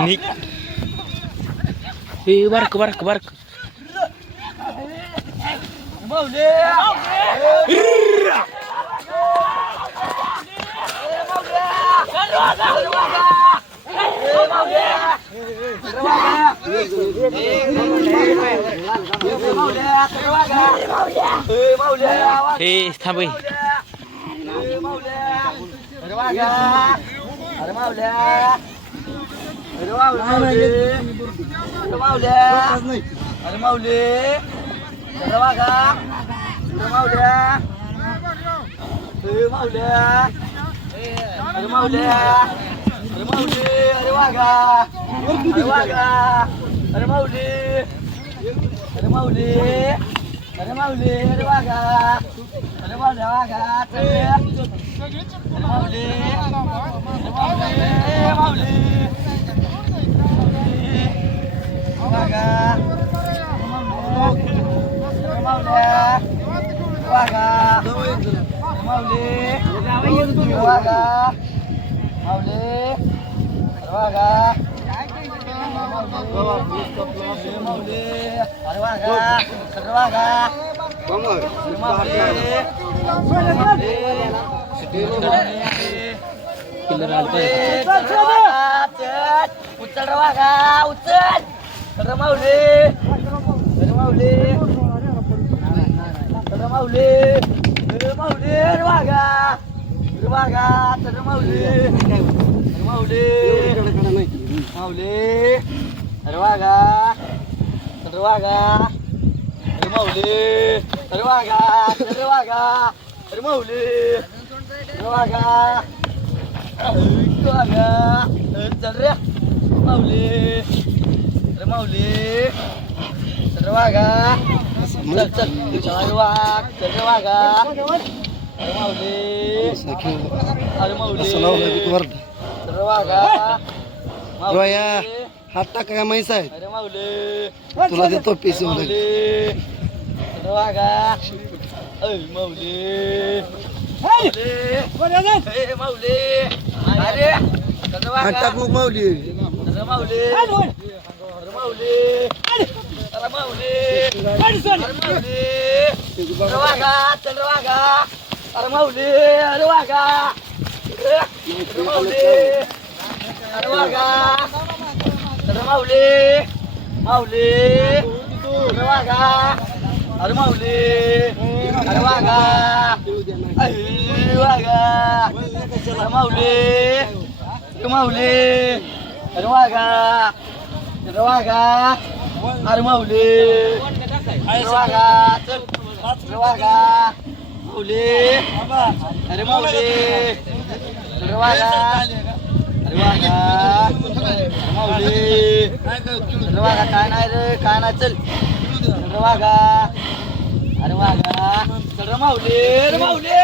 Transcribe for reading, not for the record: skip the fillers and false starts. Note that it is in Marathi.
निघ हे बारक बारक बारक हे थांब उचल रवागा उचल रमावले रमावले रमावले रमावले रवागा रवागा रमावले रमावले रमावले रवागा रवागा रमावले रवागा रवागा रमावले रवागा रवागा चल रे रमावले रमावले रवागा चल चल रवाग चल रवागा रमावले रमावले रवागा रोया हात टाका का म्हैस आहे रमावले तुला देतो पैसे रवागा माऊले माऊले अरे हात टाक मग माऊली रमावले रमावले रमावले रमावले रवागा चल रवागा रमावले रवागा रमावले रवागा रमावले माऊले रवागा रमावले रवागा रवागा रमावले रमावले रवागा रवागा रमावले रवागा चल रवागा माऊले रमावले रवागा रवागा रमावले रवागा काय नाही रे काय नाही चल रवागा रवागा चल रमावले रमावले